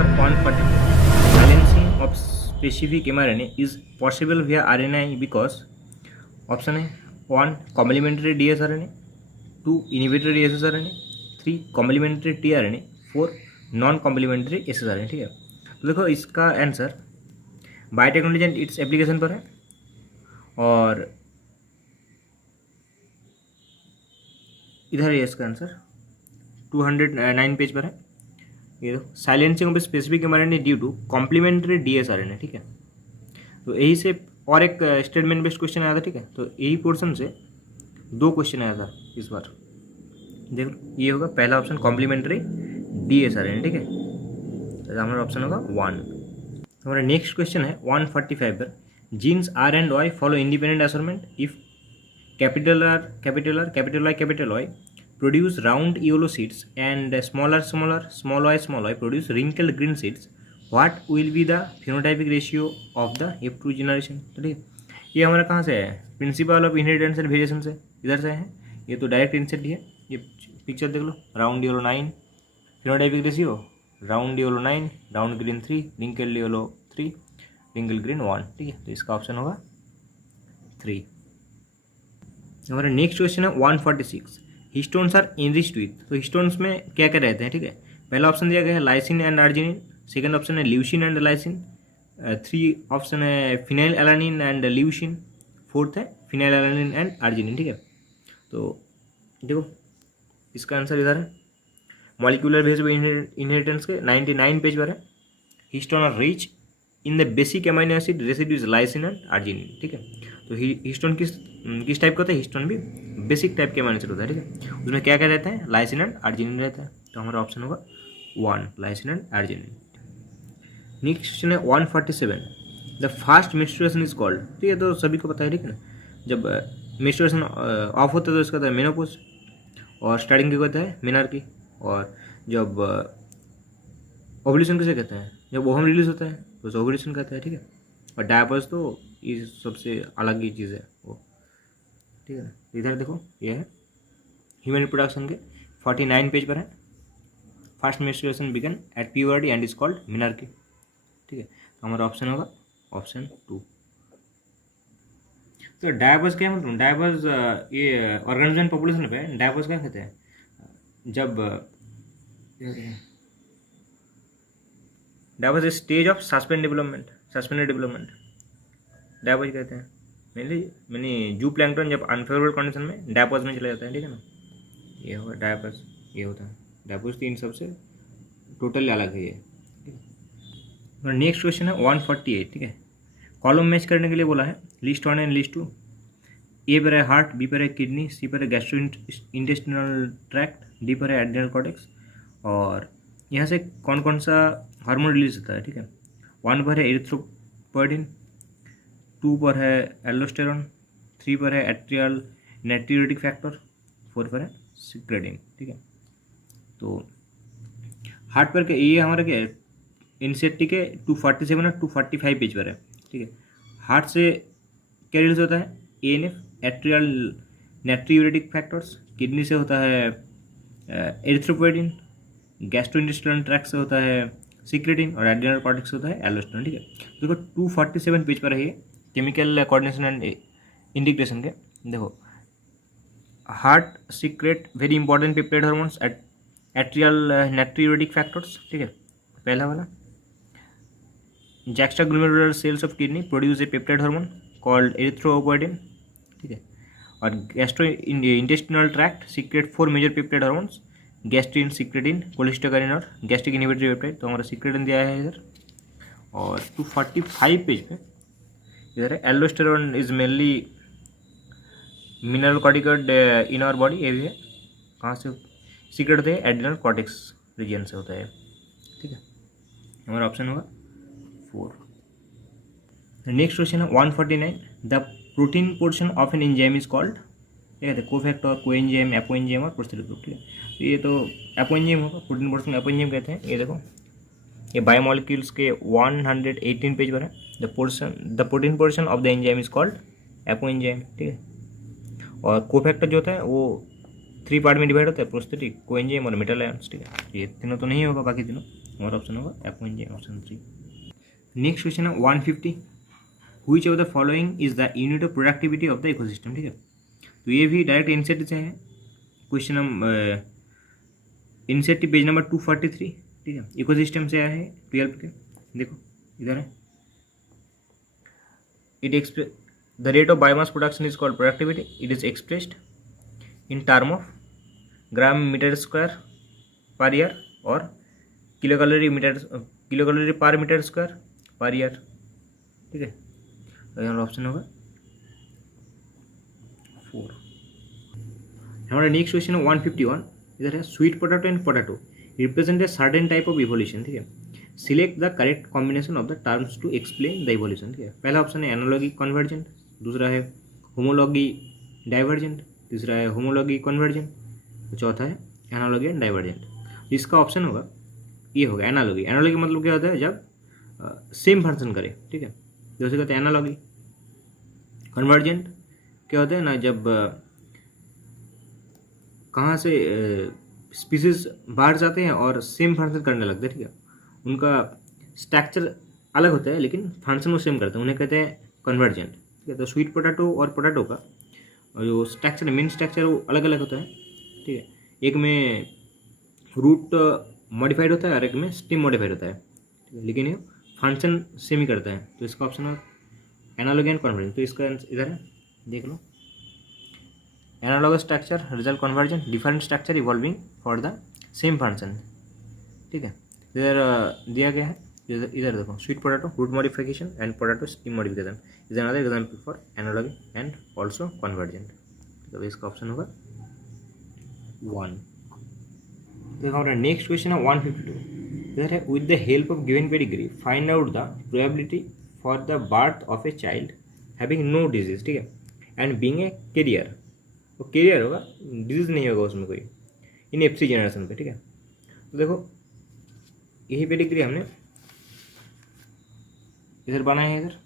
Number 140. Silencing of specific mRNA is possible via RNA because option है 1 complementary dsRNA, 2 inhibitory ssRNA, 3 complementary tRNA, 4 non complementary ssRNA. ठीक है, तो देखो इसका answer biotechnology and its application पर है और इधर है इसका आंसर 209 पेज पर है. ये देखो silencing of specific mRNA due to complementary dsRNA. ठीक है, तो यही से और एक स्टेटमेंट बेस्ड क्वेश्चन आया था. ठीक है, तो यही पोर्शन से 2 क्वेश्चन आया था इस बार. देख लो, ये होगा पहला ऑप्शन कॉम्प्लीमेंट्री डीएसआरएनए. ठीक है, तो हमारा ऑप्शन होगा 1. हमारा नेक्स्ट क्वेश्चन है 145 पर. Genes R and Y follow independent assortment if capital R capital R capital Y capital Y produce round yellow seeds and small y produce wrinkled green seeds, what will be the phenotypic ratio of the F2 generation. तो ठीक है, ये हमारा कहाँ से है, principle of inheritance and variation से इधर से है. ये तो डायरेक्ट इनसेट ही है. ये पिक्चर देख लो, round yellow 9 phenotypic ratio, round yellow 9 round green 3 wrinkle yellow 3 wrinkle green 1. ठीक है, तो इसका ऑप्शन होगा 3. हमारा नेक्स्ट क्वेश्चन है 146. Histones are enriched with. तो हिस्टोन्स में क्या क्या रहते हैं. ठीक है, पहला ऑप्शन दिया गया है lysine and arginine, second option है ल्यूसिन एंड लाइसिन, 3 ऑप्शन है phenyl alanine and leucine, 4th है फिनाइल एलानिन एंड आर्जिनिन. ठीक है, तो देखो इसका आंसर इधर है मॉलिक्यूलर बेस इनहेरिटेंस के 99 पेज पर है. Histone are rich in the basic amino acid residues lysine and arginine. ठीक है, तो हिस्टोन किस टाइप का होता है, हिस्टोन भी बेसिक टाइप के अमाइनो एसिड होता है. ठीक है, उसमें क्या क्या रहता है, लाइसिन एंड आर्जिनिन रहता है. तो हमारा ऑप्शन होगा 1 lysine and arginine. Next question है 147. The fast menstruation is called. ठीक है, तो सभी को पता है. ठीक है ना, जब मेंस्ट्रुएशन ऑफ होता है तो इसका होता है मेनोपॉज, और स्टार्टिंग क्या होता है मेनार्की, और जब ओव्यूलेशन किसे कहते हैं, जब ओवम रिलीज होता है तो उसे ओव्यूलेशन कहते हैं. ठीक है, और डायपर्स तो ये सबसे अलग ही चीज़ है वो. ठीक है, इधर देखो ये है ह्यूमन रिप्रोडक्शन के 49 पेज पर है. Fast menstruation begin at puberty and is called menarche. ठीक है, तो हमारा ऑप्शन होगा ऑप्शन 2. तो डायपर्स क्या मतलब, डायपर्स ये ऑर्गेनिज्म पॉपुलेशन पे डायपर्स क्या कहते हैं, जब diapers stage of suspended development diapers कहते हैं. मेनली जू प्लैंक्टन जब अनफेवरेबल कंडीशन में डायपर्स में चला जाता है. ठीक है ना, ये होगा डायपर्स, ये होता है डायपर्स. 3 सबसे टोटली अलग है ये. ठीक है, नेक्स्ट क्वेश्चन है 148. ठीक है, कॉलम मैच करने के लिए बोला है लिस्ट 1 एंड लिस्ट 2. ए पर है हार्ट, बी पर है किडनी, सी पर है गैस्ट्रो इंटेस्टिनल ट्रैक्ट, डी पर है एड्रिनल कॉर्टेक्स, और यहाँ से कौन कौन सा हार्मोन रिलीज होता है. ठीक है, 1 पर है एरिथ्रोपोएटिन, 2 पर है एल्डोस्टेरॉन, 3 पर है एट्रियल नाइट्रियोटिक फैक्टर, 4 पर है सिक्रेटिन. ठीक है, तो हार्ट पर के ये हमारा क्या है इनसेट के 247 और 245 पेज पर है. ठीक है, हार्ट से क्या रिलीज होता है ANF atrial natriuretic factors, kidney से होता है एरिथ्रोपोएटिन, गैस्ट्रोइंटेस्टाइनल ट्रैक्ट से होता है सिक्रेटिन, और एड्रिनल कॉर्टेक्स से होता है एल्डोस्टेरॉन. ठीक है, देखो 247 पेज पर है ये केमिकल कोऑर्डिनेशन एंड इंटीग्रेशन के. देखो heart secrete very important peptide hormones atrial natriuretic factors. ठीक है, पहला वाला juxtaglomerular cells of kidney produce a peptide hormone called erythropoietin. ठीक है, और gastrointestinal tract secrete 4 major peptide hormones gastrin, secretin, cholecystokinin और गैस्ट्रिक इनहिबिटरी पेप्टाइड. तो हमारा सिक्रेटिन दिया है इधर. और 245 पेज पे इधर है aldosterone is mainly mineral corticoid in our body. ये भी है कहाँ से सीक्रेट होते हैं एड्रिनल कॉर्टेक्स रीजन से होता है. ठीक है, हमारा ऑप्शन होगा 4. नेक्स्ट क्वेश्चन है 149. The protein portion of an enzyme is called. ठीक है, कोफैक्टर, कोएंजाइम, एपोएंजाइम और प्रोस्थेटिक ग्रुप. ठीक है, तो ये तो एपोएंजाइम होगा, प्रोटीन पोर्शन एपोएंजाइम कहते हैं. ये देखो ये बायोमोलिक्यूल्स के 118 पेज पर है. The protein portion of the enzyme is called apoenzyme. ठीक है, और कोफैक्टर जो होता है वो 3 पार्ट में डिवाइड होता है, प्रोस्थेटिक, कोएंजाइम और मेटल आयंस. ठीक है, ये तीनों तो नहीं होगा, बाकी तीनों हमारा ऑप्शन होगा F1 ऑप्शन 3। नेक्स्ट क्वेश्चन है 150, which of the following is the unit of productivity of the ecosystem, ठीक है। तो ये भी डायरेक्ट इनसेट से है, question number inset page number 243, ठीक है। इकोसिस्टम से आया है 12 के, देखो इधर है, it express the rate of biomass production is called productivity, it is expressed in term of gram meter square per year और kilo calorie per meter square per year, ठीक है। तो यहाँ ऑप्शन होगा 4। हमारा नेक्स्ट क्वेश्चन है 151, इधर है sweet potato and potato represent a certain type of evolution, ठीक है। Select the correct combination of the terms to explain the evolution, ठीक है। पहला ऑप्शन है एनालॉगी कन्वर्जेंट, दूसरा है होमोलॉगी डाइवर्जेंट, तीसरा है होमोलॉगी कन्वर्जेंट, चौथा है एनालॉगी एंड डाइवर्जेंट। इसका ऑप्शन होगा ये होगा एनालॉगी। एनालॉगी मतलब क्या होता है, जब सेम फंक्शन करे, ठीक है, जैसे कहते हैं एनालॉगी। कन्वर्जेंट क्या होता है ना, जब कहाँ से स्पीसीज बाहर जाते हैं और सेम फंक्शन करने लगते हैं, ठीक है। उनका स्ट्रक्चर अलग होता है लेकिन फंक्शन वो सेम करते हैं, उन्हें कहते हैं कन्वर्जेंट, ठीक है। तो स्वीट पोटैटो और पोटैटो का जो स्ट्रक्चर मेन स्ट्रक्चर वो अलग अलग होता है, ठीक है। एक में रूट मॉडिफाइड होता है और एक में स्टेम मॉडिफाइड होता है, ठीक है, लेकिन ये फंक्शन सेम ही करता है। तो इसका ऑप्शन है एनालॉगी एंड कन्वर्जेंट। तो इसका इधर है, देख लो, analogous structure result convergent, different structure evolving for the same function, ठीक है। इधर दिया गया है, इधर देखो, sweet potato root modification and potato stem modification is another example for analogy and also convergent. तो इसका ऑप्शन होगा 1। देखो हमारा नेक्स्ट क्वेश्चन है 152, इधर है with the help of given pedigree find out the probability for the birth of a child having no disease, ठीक है, एंड बीइंग ए कैरियर। वो कैरियर होगा, डिजीज नहीं होगा उसमें कोई, इन FC जनरेशन पे, ठीक है। तो देखो यही पेडिग्री हमने इधर बनाया है, इधर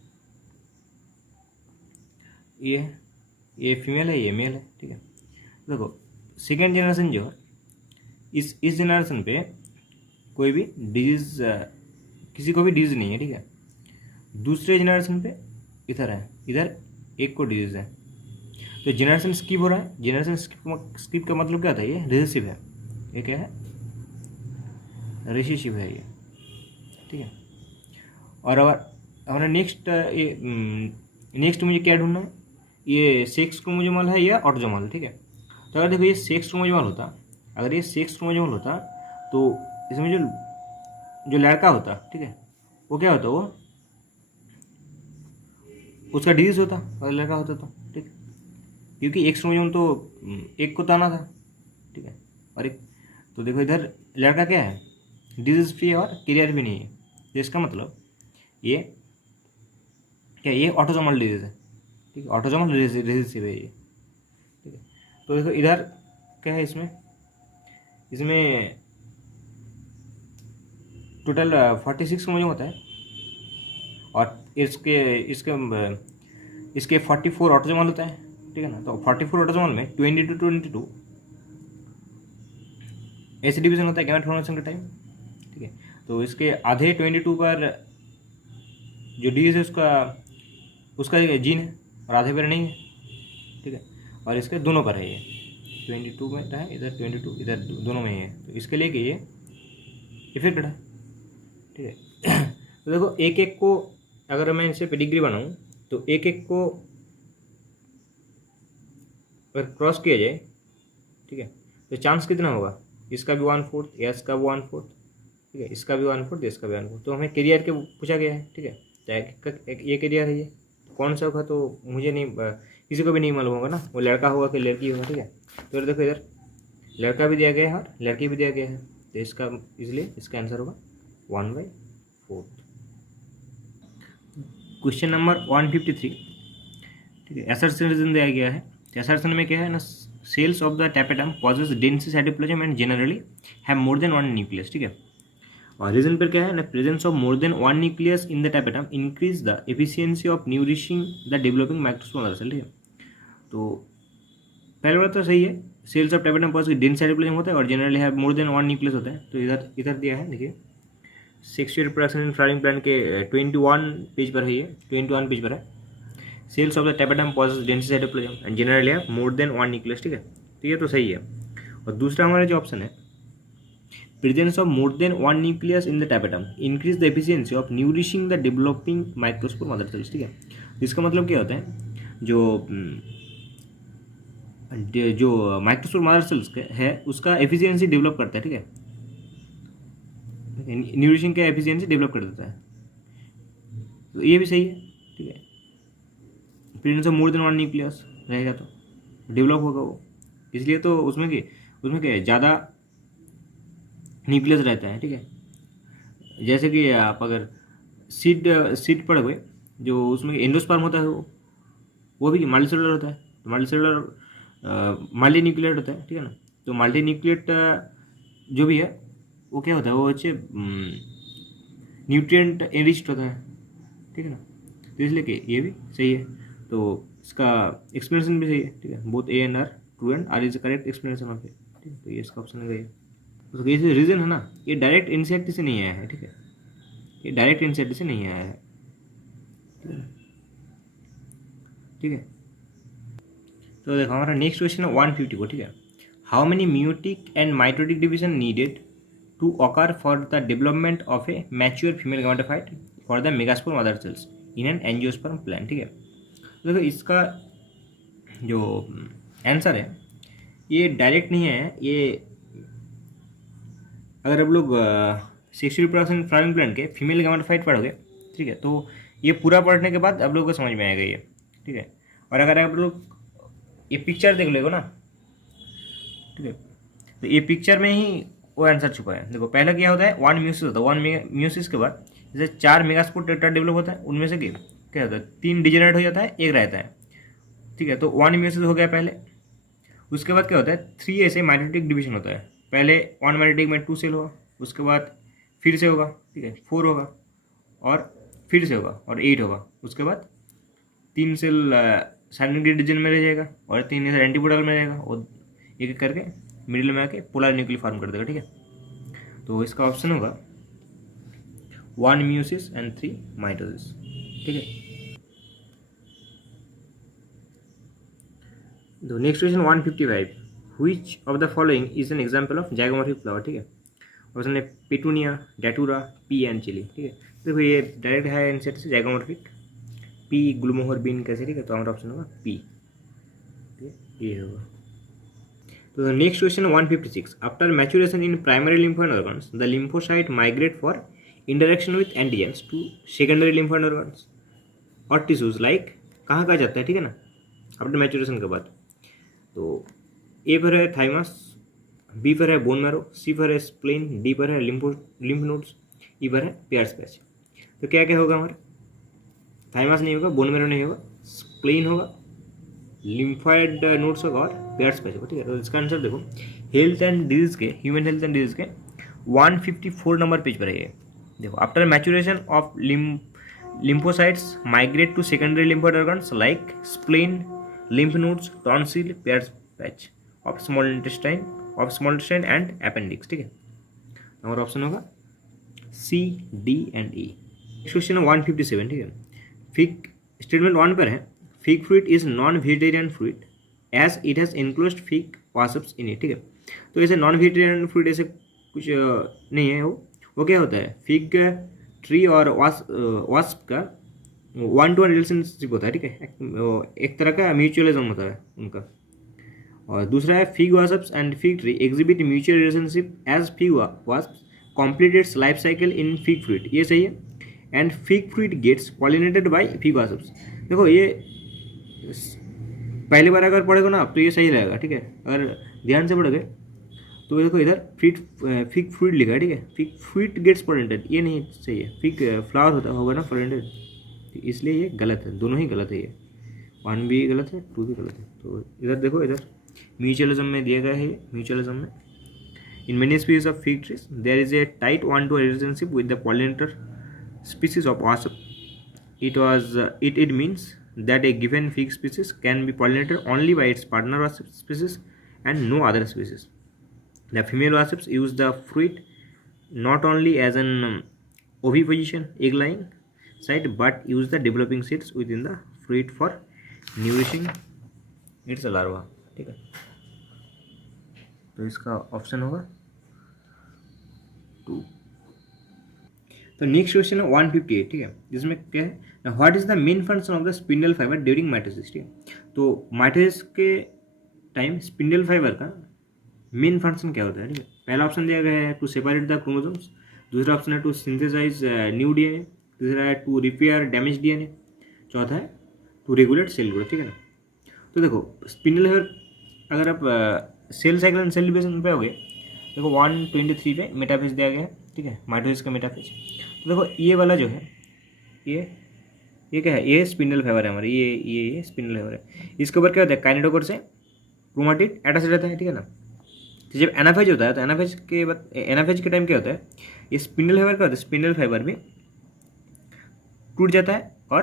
ये फीमेल है, ये मेल है, ठीक है। देखो सेकेंड जनरेशन जो है, इस जनरेशन पे कोई भी डिजीज, किसी को भी डिजीज नहीं है, ठीक है। दूसरे जनरेशन पे इधर है, इधर एक को डिजीज है, तो जनरेशन स्किप हो रहा है। जनरेशन स्किप का मतलब क्या होता है, ये रिसेसिव है, ये क्या है, रिसेसिव है ये, ठीक है। और हमारा नेक्स्ट मुझे क्या ढूंढना है, ये सेक्स क्रोमोसोमल है या ऑटोसोमल, ठीक है। तो अगर देखो ये सेक्स क्रोमोसोमल होता, अगर ये सेक्स क्रोमोसोमल होता तो इसमें जो लड़का होता, ठीक है, वो क्या होता, वो उसका डिजीज होता, अगर लड़का होता तो, ठीक, क्योंकि एक्स क्रोमोसोम तो एक को तो आना था, ठीक है। और एक तो देखो इधर लड़का क्या है, डिजीज फ्री है और कैरियर भी नहीं है, तो इसका मतलब ये क्या, ये ऑटोसोमल डिजीज है, ठीक है, ऑटोसोमल रिसेसिव है ये, ठीक है। तो देखो इधर क्या है, इसमें टोटल 46 क्रोमोसोम होता है और इसके 44 ऑटोसोमल होता है, ठीक है ना। तो 44 ऑटोसोमल में 22 ऐसे डिवीजन होता है गैमेट फॉर्मेशन के टाइम, ठीक है। तो इसके आधे 22 पर जो डिजीज है उसका जीन है और आधे पर नहीं है, ठीक है। और इसके दोनों पर है, ये 22 में है, इधर 22 इधर दोनों में है, तो इसके लिए कि ये इफेक्टेड है, ठीक है। तो देखो एक एक को अगर मैं इनसे पेडिग्री बनाऊं तो एक एक को अगर क्रॉस किया जाए, ठीक है, तो चांस कितना होगा, इसका भी 1/4 या इसका भी 1/4, ठीक है, इसका भी 1/4 इसका भी 1/4। तो हमें कैरियर के पूछा गया है, ठीक है, ये कैरियर है, ये कौन सा होगा तो मुझे नहीं, किसी को भी नहीं मालूम होगा ना, वो लड़का होगा कि लड़की होगा, ठीक है। तो देखो इधर लड़का भी दिया गया है और लड़की भी दिया गया है, तो इसका इसलिए इसका आंसर होगा 1/4। क्वेश्चन नंबर 153, ठीक है, असर्शन रीजन दिया गया है। असर्शन में क्या है ना, cells of the tapetum possess dense cytoplasm and generally have more than 1 nucleus, ठीक है। और रीजन पर क्या है ना, presence of more than 1 nucleus in the tapetum increase the efficiency of nourishing the developing microspore mother cell, ठीक है। तो पहले बात तो सही है, cells of tapetum possess dense cytoplasm होता है और generally have more than 1 nucleus होता है। तो इधर दिया है, देखिए sexual reproduction in flowering plant के 21 पेज पर है, ये 21 पेज पर है। Cells of the tapetum possess density cytoplasm and generally have more than one nucleus, ठीक है। तो ये तो सही है। और दूसरा हमारा जो ऑप्शन है, presence of more than one nucleus in the tapetum increase the efficiency of nourishing the developing microspore mother cells, ठीक है। इसका मतलब क्या होता है, जो माइक्रोस्पोर मदर सेल्स है उसका एफिशिएंसी डेवलप करता है, ठीक है। न्यूरिशिंग का एफिशिएंसी डेवलप कर देता है, तो ये भी सही है, ठीक है। Presence of more than one nucleus रहेगा तो डेवलप होगा वो, इसलिए तो उसमें क्या ज़्यादा न्यूक्लियस रहता है, ठीक है। जैसे कि आप अगर सीड पढ़ोगे, जो उसमें एंडोस्पर्म होता है वो भी मल्टीसेलुलर होता है, तो मल्टीसेलुलर मल्टी न्यूक्लिएट होता है, ठीक है ना। तो मल्टी न्यूक्लिएट जो भी है वो क्या होता है, वो अच्छे न्यूट्रिएंट एनरिच्ड होता है, ठीक है ना। तो इसलिए कि ये भी सही है, तो इसका एक्सप्लेनेशन भी सही है, ठीक है। Both A and R true and R is the correct explanation of it, ठीक है। तो ये इसका ऑप्शन है। तो ये रीजन है ना, ये डायरेक्ट इंसेक्ट से नहीं आया है, ठीक है। ये डायरेक्ट इंसेक्ट से नहीं आया है, ठीक है। तो देखो हमारा नेक्स्ट क्वेश्चन है 154, ठीक है। How many meiotic and mitotic division needed to occur for the development of a mature female gametophyte for the megaspore mother cells in an angiosperm plant, ठीक है। तो देखो इसका जो आंसर है ये डायरेक्ट नहीं है, ये अगर आप लोग सेक्सुअल रिप्रोडक्शन फ्लावरिंग प्लांट के फीमेल गामेटोफाइट पढ़ोगे, ठीक है, तो ये पूरा पढ़ने के बाद आप लोगों को समझ में आएगा ये, ठीक है। और अगर आप लोग ये पिक्चर देख लेगा ना, ठीक है, तो ये पिक्चर में ही वो आंसर छुपा है। देखो पहला क्या होता है, वन म्यूसिस होता है, वन म्यूसिस के बाद जैसे 4 मेगास्पोर टेट्रा डेवलप होता है, उनमें से क्या होता है, 3 डिजेनरेट हो जाता है, एक रहता है, ठीक है। तो 1 म्यूसिस हो गया पहले, उसके बाद क्या होता है 3 ऐसे माइटोटिक डिवीजन होता है। पहले 1 माइटोटिक में 2 सेल होगा, उसके बाद फिर से होगा, ठीक है, 4 होगा, और फिर से होगा, और 8 होगा। उसके बाद 3 सेल साइनोग्रेड रीजन में रह जाएगा, और 3 ऐसे एंटीपोडल में रहेगा, और एक एक करके मिडिल में आके पोलर न्यूक्लियर फॉर्म कर देगा, ठीक है। तो इसका ऑप्शन होगा 1 म्यूसिस एंड 3 माइटोसिस, ठीक है। तो next question 155, which of the following is an example of zygomorphic flower, ठीक है। ऑप्शन है पेटूनिया, डेटूरा, पी एंड चिली, ठीक है। देखो ये डायरेक्ट है आंसर से जाइगोमॉर्फिक, पी ग्लूमोहर बीन कैसे, ठीक है। तो हमारा ऑप्शन होगा पी, ठीक है, ये होगा। तो next question 156, after maturation in primary lymphoid organs the lymphocyte migrate for interaction with antigens to secondary lymphoid organs और टिश्यूज लाइक कहाँ कहाँ जाता है, ठीक है ना, आफ्टर मैच्योरेशन के बाद। तो ए पर है थाइमस, बी पर है बोन मैरो, सी पर है स्प्लेन, डी पर है लिम्फ नोड्स, ई पर है पेयर्स पैच। तो क्या क्या होगा हमारा, थाइमस नहीं होगा, बोन मैरो नहीं होगा, स्प्लेन होगा, लिम्फॉइड नोड्स होगा, और पेयर्स पैच होगा, ठीक है। तो इसका आंसर देखो हेल्थ एंड डिजीज के, ह्यूमन हेल्थ एंड डिजीज के 154 नंबर पेज पर है ये। देखो after maturation of lymphocytes migrate to secondary lymphoid organs like spleen, lymph nodes, tonsil, Peyer's patch of small intestine and appendix, ठीक है। हमारा ऑप्शन होगा C, D and E. Question 157, ठीक है। फिग स्टेटमेंट 1 पर है, fig fruit is non vegetarian fruit as it has enclosed fig wasps in it, ठीक है। तो ऐसे नॉन वेजिटेरियन फ्रूट ऐसे कुछ नहीं है, वो क्या होता है, फिग ट्री और वास्प का 1-to-1 रिलेशनशिप होता है, ठीक है। एक तरह का म्यूचुअलिज्म होता है उनका। और दूसरा है fig wasps and fig tree exhibit mutual relationship as fig wasps complete its life cycle in fig fruit, ये सही है। And fig fruit gets pollinated by fig wasps. देखो ये पहली बार अगर पढ़ेगा ना तो ये सही रहेगा, ठीक है। अगर ध्यान से पढ़ोगे तो देखो इधर फिग फ्रूट लिखा है, ठीक है। फिग फ्रूट गेट्स पोलिनेटेड, ये नहीं सही है, फिग फ्लावर होगा ना पोलिनेटेड, इसलिए ये गलत है, दोनों ही गलत है, ये 1 भी गलत है 2 भी गलत है। तो इधर देखो, इधर म्यूचुअलिज्म में दिया गया है, म्यूचुअलिज्म में in many species of fig trees there is a tight 1-to-1 relationship with the pollinator species of wasp. It means that a given fig species can be pollinated only by its partner wasp species and no other species. The female wasps use the fruit not only as an oviposition egg laying site but use the developing seeds within the fruit for nourishing its larva। ठीक है, तो इसका option होगा 2। तो next question है 158। ठीक है, जिसमें क्या है, what is the main function of the spindle fibre during mitosis. ठीक है, तो माइटोसिस के टाइम स्पिंडल फाइबर का मेन फंक्शन क्या होता है। ठीक है, पहला ऑप्शन दिया गया है टू सेपरेट द क्रोमोसोम्स, दूसरा ऑप्शन है टू सिंथेसाइज न्यू डीएनए, तीसरा है टू रिपेयर डैमेज डीएनए, चौथा है टू रेगुलेट सेल ग्रोथ। ठीक है ना, तो देखो स्पिंडल फाइबर अगर आप cell cycle and cell division पे हो गए, देखो 123 पे मेटाफेज दिया गया है। ठीक है, माइटोसिस का मेटाफेज। तो देखो ये वाला जो है ये क्या है, ये स्पिंडल फाइबर है हमारे, ये स्पिंडल फाइबर है। इसके ऊपर क्या होता है, काइनेटोकोर से क्रोमाटिड अटैच रहता है। ठीक है ना, तो जब एनाफेज होता है तो एनाफेज के टाइम क्या होता है, ये स्पिंडल फाइबर का होता है, स्पिंडल फाइबर भी टूट जाता है और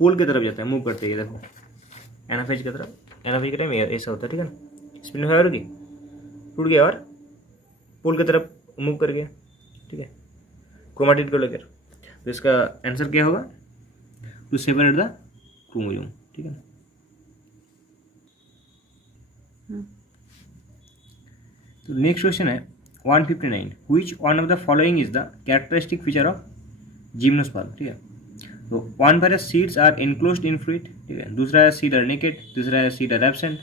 पोल की तरफ जाता है, मूव करते हैं। देखो एनाफेज की तरफ, एनाफेज के टाइम ऐसा होता है। ठीक है ना, स्पिंडल फाइबर की टूट गया और पोल की तरफ मूव कर गया। ठीक है, क्रोमाटिड को लेकर। तो इसका आंसर क्या होगा, टू सेपरेट द क्रोमोसोम। ठीक है, तो नेक्स्ट क्वेश्चन है 159। Which one of the following is the characteristic feature of gymnosperm. ठीक है, तो वन पर seeds are enclosed in fluid. ठीक है, दूसरा है सीड आर नेकेड, तीसरा है सीड आर एब्सेंट,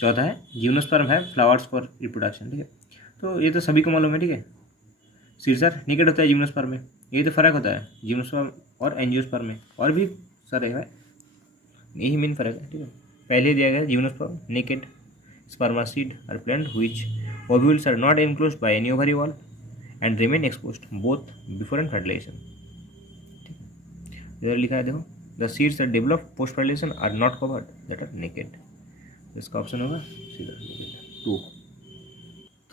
चौथा है जिम्नोस्पर्म है फ्लावर्स फॉर रिप्रोडक्शन। ठीक है, तो ये तो सभी को मालूम है। ठीक है, सीड्स आर नेकेड होता है जिम्नोस्पर्म में, यही तो फर्क होता है जिम्नोस्पर्म और एंजियोस्पर्म में, और भी सारे है, यही मेन फर्क है। ठीक है, पहले दिया गया gymnosperm naked spermacid are plant which ovules are not enclosed by any ovary wall and remain exposed both before and fertilization। ठीक है, इधर लिखा है देखो, the seeds that develop post fertilization are not covered, that are naked। इसका option होगा सीधा 2।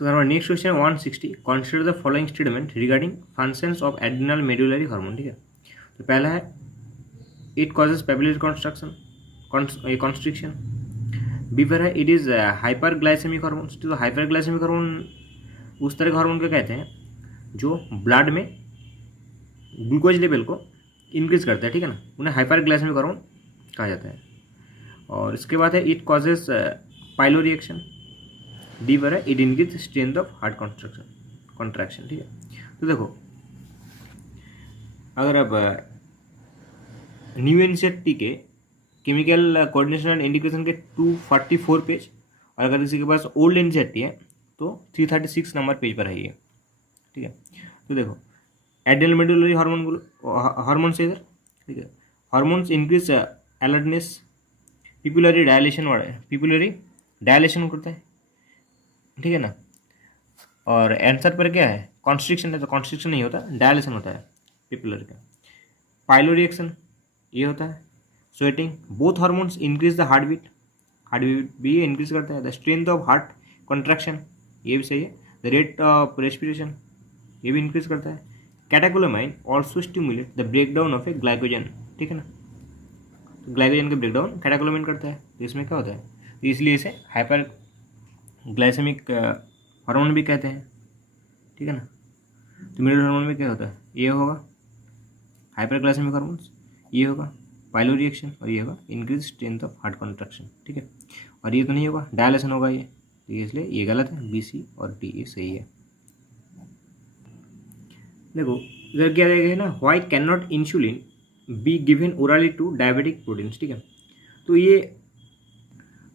तो हमारा नेक्स्ट क्वेश्चन है 160। Consider the following statement regarding functions of adrenal medullary hormone. ठीक है, तो पहला है it causes papillary constriction, B पर है इट इज़ हाइपरग्लाइसेमिक हार्मोन्स। तो हाइपरग्लाइसेमिक हार्मोन उस तरह के हार्मोन को कहते हैं जो ब्लड में ग्लूकोज लेवल को इंक्रीज करता है। ठीक है ना, उन्हें हाइपरग्लाइसेमिक हार्मोन कहा जाता है। और इसके बाद है it causes pilo reaction, D पर है it increase strength of heart contraction. ठीक है, तो देखो अगर आप न्यू एनसीईआरटी के केमिकल कोऑर्डिनेशन एंड इंडिकेशन के 244 पेज, और अगर किसी के पास ओल्ड एनसीईआरटी है तो 336 नंबर पेज पर है ये। ठीक है, तो देखो एड्रिनल मेडुलरी हार्मोन से इधर। ठीक है, हार्मोन्स इंक्रीज अलर्टनेस, पिपुलरी डायलेशन करता है। ठीक है ना, और आंसर पर क्या है, कॉन्स्ट्रिक्शन है, तो कॉन्स्ट्रिक्शन नहीं होता, डायलेशन होता है पिपुलरी का। पाइलो रिएक्शन ये होता है, sweating, both hormones increase the heart beat भी इंक्रीज करता है। The strength of heart contraction ये भी सही है। द रेट ऑफ रेस्पिरेशन ये भी इंक्रीज करता है। Catecholamine also stimulate the breakdown of A glycogen. ठीक है ना, तो ग्लाइकोजन का ब्रेकडाउन कैटेकोलामाइन करता है, तो इसमें क्या होता है, तो इसलिए इसे हाइपर ग्लाइसेमिक हार्मोन भी कहते हैं। ठीक है ना, तो मिडल हार्मोन में क्या होता है, ये होगा हाइपर ग्लाइसेमिक हार्मोन्स, ये होगा पाइलो रिएक्शन, और ये होगा increase strength of heart contraction. ठीक है, और ये तो नहीं होगा, डायलेशन होगा ये, इसलिए ये गलत है, बी सी और डी ये सही है। देखो इधर क्या रहेगा ना, why can not insulin be given orally to diabetic proteins. ठीक है, तो ये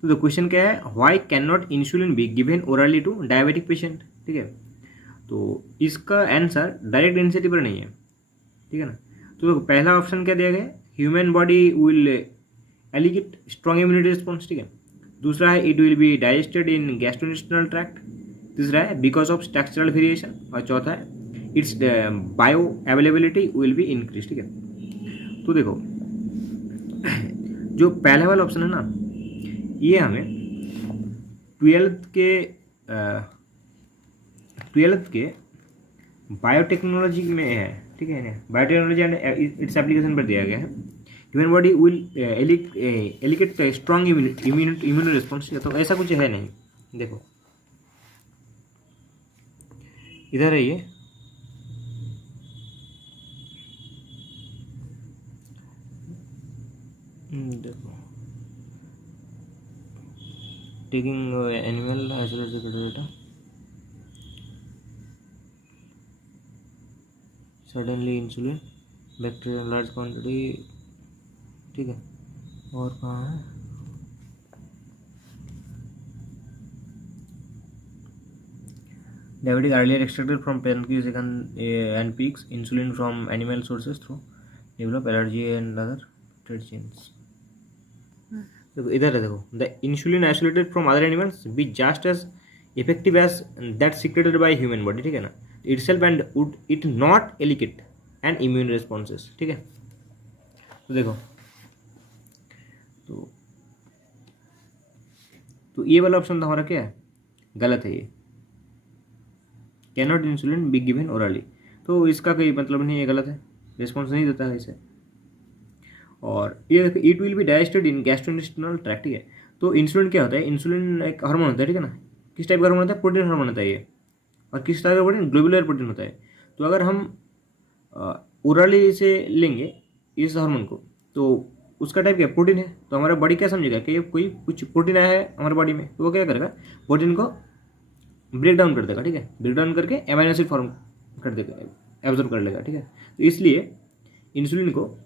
तो क्वेश्चन क्या है, why can not insulin be given orally to diabetic patient. ठीक है, तो इसका आंसर डायरेक्ट एनसीईआरटी पर नहीं है। ठीक है ना, तो पहला ऑप्शन क्या दिया गया, human body will elicit strong immunity response. ठीक है, दूसरा है it will be digested in gastrointestinal tract, तीसरा है बिकॉज ऑफ स्ट्रक्चरल वेरिएशन, और चौथा है it's bioavailability will be increase. ठीक है, तो देखो जो पहला वाला ऑप्शन है ना, ये हमें ट्वेल्थ के बायोटेक्नोलॉजी में है। ठीक है ना, बायोटेक्नोलॉजी एंड इट्स एप्लीकेशन पर दिया गया है, human body will एलिकेट strong immune response. तो ऐसा कुछ है नहीं। देखो इधर है ये देखो taking animal isolated data suddenly insulin bacteria large quantity, ठीक है। और कहाँ है, diabetic earlier extracted from pancreas and pigs, insulin from animal sources through develop allergy and other trait genes। देखो इधर है, देखो the insulin isolated from other animals be just as effective as that secreted by human body, ठीक है ना, it self and would it not elicit and immune responses, ठीक है। तो देखो तो ये वाला ऑप्शन हमारा क्या है, गलत है, ये cannot insulin be given orally, तो इसका कोई मतलब नहीं है, गलत है, रिस्पॉन्स नहीं देता है इसे। और ये देखो it will be digested in gastrointestinal tract, ठीक है। तो इंसुलिन क्या होता है, इंसुलिन एक हार्मोन होता है, ठीक है ना, किस टाइप का हार्मोन होता है, प्रोटीन हार्मोन होता है ये, और किस टाइप का प्रोटीन, ग्लोबुलर प्रोटीन होता है। तो अगर हम ओरली से लेंगे इस हार्मोन को, तो उसका टाइप क्या, प्रोटीन है, तो हमारा बॉडी क्या समझेगा कि कोई कुछ प्रोटीन आया है हमारे बॉडी में, तो वो क्या करेगा, प्रोटीन को ब्रेक डाउन कर देगा, ठीक है, ब्रेक डाउन करके एमाइनो एसिड फॉर्म कर देगा, एब्जॉर्ब कर लेगा, ठीक है। तो इसलिए इंसुलिन को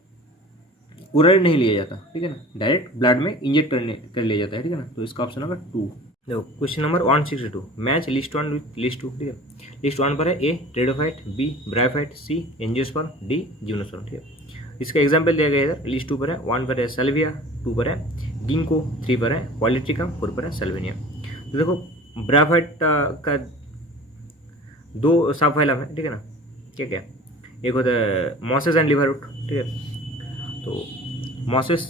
ओरल नहीं लिया जाता, ठीक है ना, डायरेक्ट ब्लड में इंजेक्ट कर लिया जाता है, ठीक है ना। तो इसका ऑप्शन होगा 2। देखो question number 162, match list 1 with list 2, ठीक है। लिस्ट 1 पर है ए टेरिडोफाइट, बी ब्रायोफाइट, सी एंजियोस्पर्म, डी जिम्नोस्पर्म, ठीक है। इसका एग्जाम्पल दिया गया इधर, लिस्ट 2 पर है, 1 पर है सेल्विया, 2 पर है गिंको, 3 पर है पॉलिट्रिकम, 4 पर है सेल्वेनिया। तो देखो ब्रायोफाइट का 2 सब फाइलम है, ठीक है ना, क्या क्या, एक होता है मॉसेस एंड लिवरवुड, ठीक है। तो मॉसेस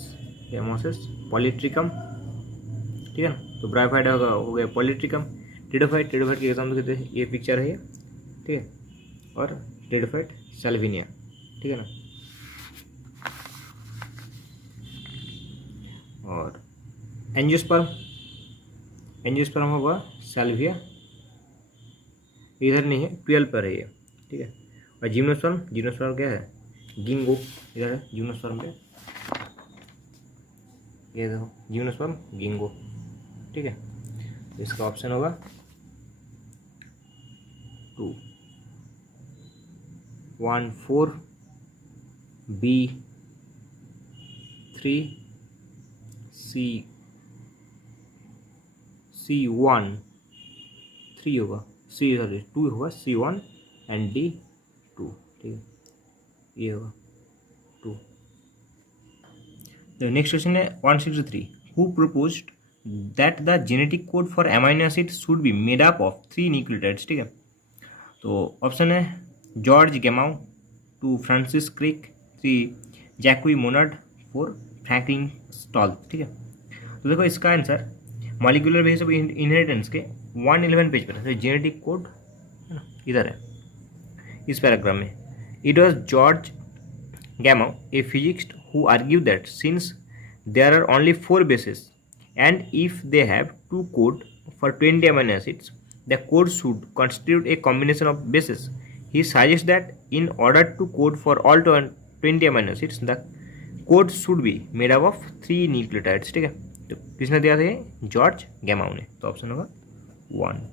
या मॉसेस पॉलिट्रिकम, ठीक है ना, तो ब्रायोफाइट हो गया पॉलिट्रिकम। टेरिडोफाइट के एग्जाम्पल कहते हैं, ये पिक्चर है ये, ठीक है, और टेरिडोफाइट सेल्विनिया, ठीक है ना। और एंजियोस्पर्म होगा सेल्विया, इधर नहीं है, 12 पर है ये, ठीक है। और जिम्नोस्पर्म क्या है, गिंगो, इधर है जिम्नोस्पर्म पे, ये देखो जिम्नोस्पर्म गिंगो, ठीक है। तो इसका ऑप्शन होगा 2, 1 4 बी 3 सी 1 3 होगा, सी सॉरी 2 होगा, C1 एंड D 2, ठीक है, ये होगा 2। तो नेक्स्ट क्वेश्चन है 163, who proposed that the genetic code for amino acid should be made up of 3 nucleotides, ठीक है। तो ऑप्शन है George Gamow, 2 Francis Crick, 3 Jacques Monod, 4 Franklin Stahl, ठीक है। तो देखो इसका answer molecular basis of inheritance के 111 पेज पर है, तो जेनेटिक कोड है ना, इधर है इस पैराग्राफ में। It was George Gamow, a physicist, who argue that since there are only 4 bases and if they have 2 code for 20 amino acids, the code should constitute a combination of bases. He suggests that in order to code for all 20 amino acids, the code should be made up of 3 nucleotides, ठीक है। तो किसने दिया था ये, George गेमाउ ने, तो option होगा 1।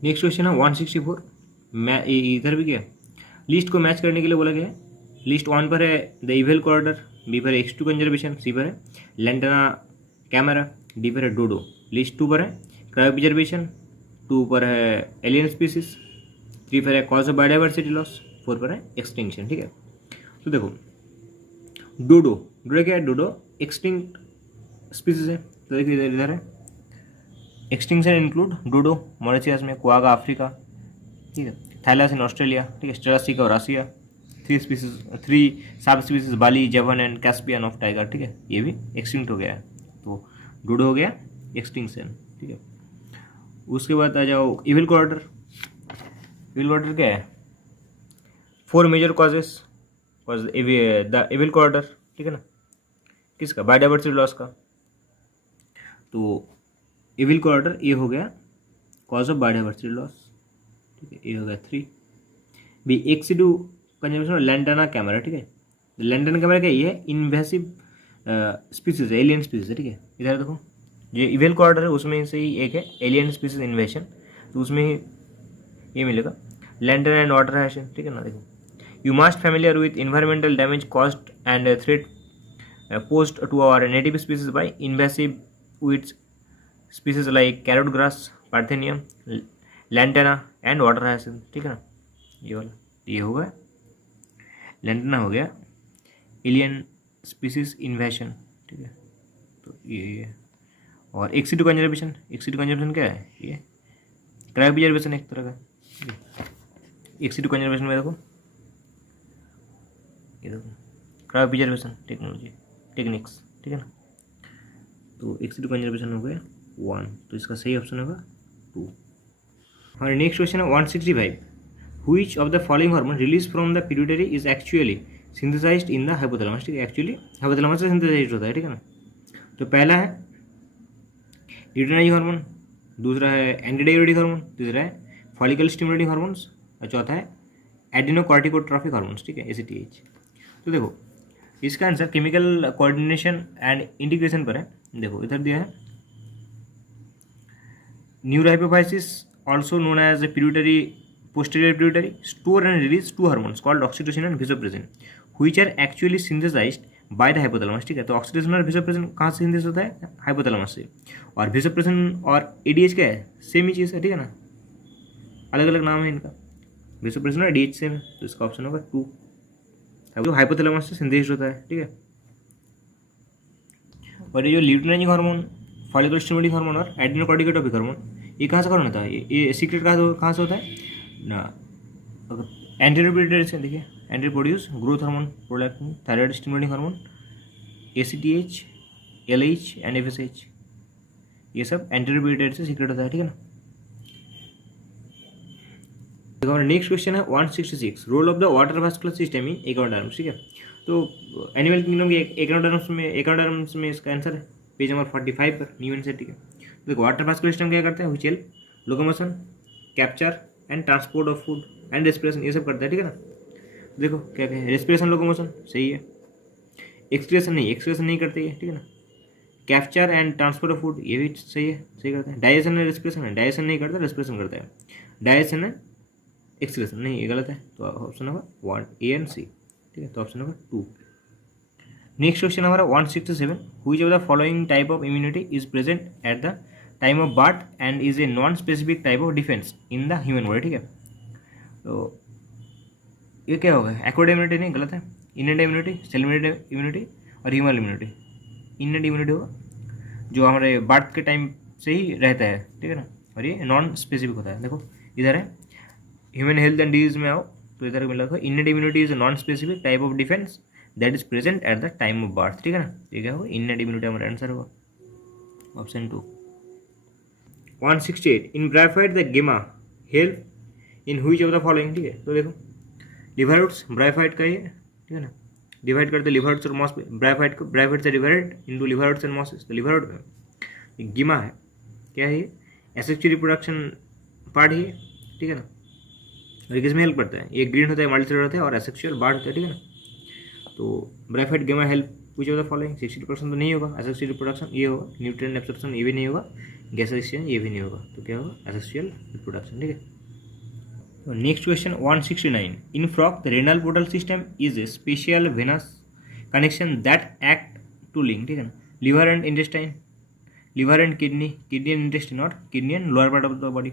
नेक्स्ट क्वेश्चन है 164, इधर भी क्या लिस्ट को मैच करने के लिए बोला गया है। लिस्ट 1 पर है द इवेल कॉर्डर, बी पर है X2 कंजर्वेशन, सी पर है लेंटाना कैमरा, डी पर है डोडो। लिस्ट 2 पर है क्रायोप्रिजर्वेशन, 2 पर है एलियन स्पीसीज, 3 पर है कॉज ऑफ बायोडाइवर्सिटी लॉस, 4 पर है एक्सटिंक्शन, ठीक है। तो देखो डोडो क्या है, डोडो एक्सटिंक्ट स्पीसीज है, तो देखिए इधर है एक्सटिंक्शन इंक्लूड डोडो मॉरिशस में, क्वागा अफ्रीका, ठीक है, थैलास इन ऑस्ट्रेलिया, ठीक है, स्ट्रासिका और आसिया, 3 सब स्पीसीज बाली, जवन एंड कैस्पियन ऑफ टाइगर, ठीक है, ये भी एक्सटिंक्ट हो गया है। तो डोडो हो गया एक्सटिंक्शन, ठीक है। उसके बाद आ जाओ इविल कॉर्डर क्या है, 4 मेजर कॉजेस द इविल कॉर्डर, ठीक है ना, किसका, बायोडाइवर्सिटी लॉस का। तो इविल कॉर्डर ये हो गया कॉज ऑफ बायोडाइवर्सिटी लॉस, ठीक है, ये हो गया 3। बी X2 कंजर्वेशन और लैंटाना कैमरा, ठीक है, लैंटर्न कैमरा क्या ये है, इन्वेसिव स्पीसीज है, एलियन स्पीसीज है, ठीक है। इधर देखो ये इवेल को ऑर्डर है, उसमें से ही एक है एलियन स्पीसीज इन्वेशन, तो उसमें ही ये मिलेगा लैंटर्न एंड वाटर हैशन, ठीक है ना। देखो you must familiar with environmental damage cost and threat post to our native species by invasive with species like carrot grass, parthenium, lantana and water hyacinth, ठीक है ना। ये वाला ये हो गया लैंटना, हो गया एलियन स्पीसीज इन्वेशन, ठीक है। तो ये और एक्सीटू कंजर्वेशन, एक्सीटू कंजर्वेशन क्या है, ये क्रायो प्रिजर्वेशन एक तरह का। एक्सीटू कंजर्वेशन में देखो ये देखो क्रायो प्रिजर्वेशन टेक्नोलॉजी टेक्निक्स, ठीक है ना। तो एक्सीटू कंजर्वेशन हो गया 1, तो इसका सही ऑप्शन होगा 2। हमारे नेक्स्ट क्वेश्चन है 165, which of the following hormone release from the pituitary is actually synthesised in the hypothalamus, ठीक है। एक्चुअली हाइपोथैलेमस से सिंथेसाइज्ड होता है, ठीक है ना। तो पहला है ल्यूटिनाइजिंग हार्मोन, दूसरा है एंटीडायरेटिक हार्मोन, तीसरा है फॉलिकल स्टिमुलेटिंग हार्मोन्स और चौथा है एडिनोकॉर्टिकोट्रॉफिक हार्मोन्स, ठीक है, ACTH। तो देखो इसका answer chemical coordination and integration पर है। देखो इधर दिया है neurohypophysis also known as pituitary posterior pituitary store and release two hormones called oxytocin and vasopressin which are actually synthesized by the hypothalamus, ठीक है। तो ऑक्सीटोसिन और वेसोप्रेसिन कहाँ से सिंथेसिस होता है, हाइपोथैलेमस से। और वेसोप्रेसिन और ADH क्या है, सेम ही चीज़ है, ठीक है ना, अलग अलग नाम है इनका, वेसोप्रेसिन और ADH सेम है, तो इसका ऑप्शन होगा 2, जो हाइपोथैलेमस से सिंथेसिस होता है, ठीक है। और ये जो luteinizing hormone, follicle stimulating hormone और एडिनोकॉर्टिकोट्रॉपिक हार्मोन, ये कहाँ से कौन होता है, ये सीक्रेट कहाँ से होता है ना, एंटीरियर पिट्यूटरी से। देखिए anterior produce growth hormone, prolactin, thyroid stimulating hormone, ACTH, LH and FSH, ये सब एंटीरियर पिट्यूटरी से सीक्रेट होता है, ठीक है ना। देखो हमारा नेक्स्ट क्वेश्चन है 166, role of the water vascular system in echinoderms, ठीक है। तो एनिमल किंगडम के एकोडर्म्स में इसका आंसर है पेज नंबर 45 पर न्यू एंड, ठीक है। देखो वाटर वास्कुलर सिस्टम क्या करता है, which help locomotion, capture and transport of food and respiration, ये सब करता है, ठीक है ना। देखो क्या क्या है, रेस्पिरेशन लोकोमोशन सही है, एक्सक्रीशन नहीं करते ये, ठीक है ना। Capture and transport of food ये भी सही है, सही करते हैं। डाइजेशन एंड रेस्पिरेशन है, डाइजेशन नहीं करता, रेस्पिरेशन करता है। डाइजेशन है, एक्सक्रीशन नहीं, ये गलत है, तो ऑप्शन होगा 1 A and C, ठीक है। तो ऑप्शन होगा 2। नेक्स्ट क्वेश्चन हमारा 167, which of the following type of immunity is present at the time of birth and is a non specific type of defence in the human body, ठीक है। तो ये क्या होगा, एक्वायर्ड इम्यूनिटी नहीं, गलत है। इनेट इम्यूनिटी, सेलुलर इम्यूनिटी और ह्यूमन इम्यूनिटी। इनेट इम्यूनिटी होगा जो हमारे बर्थ के टाइम से ही रहता है, ठीक है ना, और ये नॉन स्पेसिफिक होता है। देखो इधर है ह्यूमन हेल्थ एंड डिजीज में आओ तो इधर मिला था innate immunity is non specific type of defence that is present at the time of birth, ठीक है ना। ये क्या होगा, इनेट इम्यूनिटी हमारा आंसर होगा ऑप्शन 2। 168, इन ब्राइफाइट द गेमा help in which of the following, ठीक है। तो देखो लिवरउड्स ब्राइफाइट का ये, ठीक है ना, डिवाइड करते लिवरउड्स और मॉस, ब्राइफाइट से डिवाइडेड इनटू लिवरउड्स एंड मॉसेस। तो लिवरउड में गिमा है, क्या है ये, एसेक्सुअल रिप्रोडक्शन पार्ट ही है, ठीक है ना। और किस में हेल्प करता है, ये ग्रीन होता है, मल्टीसेलुलर होता है और एसेक्सुअल बार्ड होता है, ठीक है ना। तो ब्राइफाइट गेमा help which of the following, 60% तो नहीं होगा, एसेक्सुअल रिप्रोडक्शन ये होगा, न्यूट्रिएंट एब्सॉर्प्शन ये भी नहीं होगा, गैस एक्सचेंज ये भी नहीं होगा, तो क्या होगा, एसेक्सुअल रिप्रोडक्शन, ठीक है। तो next question 169, in frog the renal portal system is a special venous connection that act to link, ठीक है ना, liver and intestine, liver and kidney, kidney and intestine और kidney and lower part of the body,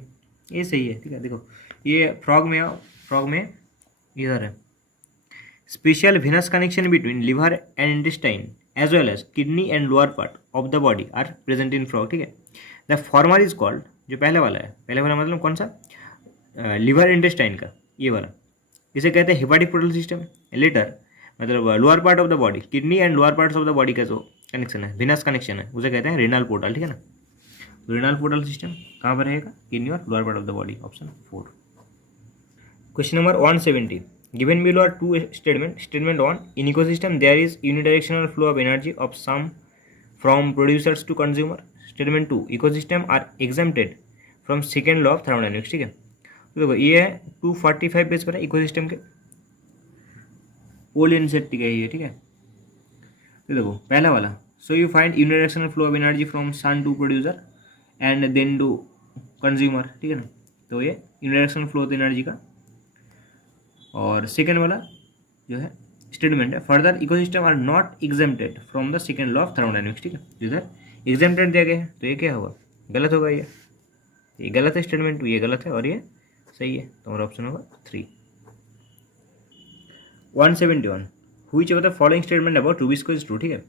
ये सही है, ठीक है। देखो ये फ्रॉग में आओ, फ्रॉग में इधर है special venous connection between liver and intestine as well as kidney and lower part of the body are present in frog, ठीक है। द फॉर्मर इज कॉल्ड, जो पहले वाला है, पहले वाला मतलब कौन सा, लिवर इंटेस्टाइन का ये वाला, इसे कहते हैं हेपाटिक पोर्टल सिस्टम। लेटर मतलब lower part of the body, kidney and lower parts of the body का जो कनेक्शन है, वेनस कनेक्शन है, उसे कहते हैं रेनल पोर्टल, ठीक है ना। तो रेनल पोर्टल सिस्टम कहाँ पर रहेगा, किडनी और lower part of the body, option 4। Question number 170, given below are 2 statement. Statement 1, in ecosystem there is unidirectional flow of energy of some from producers to consumer. Statement 2, ecosystem are exempted from second law of thermodynamics, ठीक है। तो देखो ये है 245 page पर है ecosystem के, old NCERT का ये, ठीक है। तो देखो पहला वाला, so you find unidirectional flow of energy from sun to producer and then to consumer, ठीक है ना। तो ये यूनिडायरेक्शनल फ्लो ऑफ एनर्जी का। और सेकेंड वाला जो है स्टेटमेंट है, further ecosystem are not exempted from the second law of thermodynamics, ठीक है। इधर एग्जेम्प्टेड दिया गया है तो ये क्या होगा, गलत होगा। ये गलत है स्टेटमेंट, ये गलत है और ये सही है। तो हमारा ऑप्शन होगा 3। 171, which of the following statement about rubisco is true, ठीक है।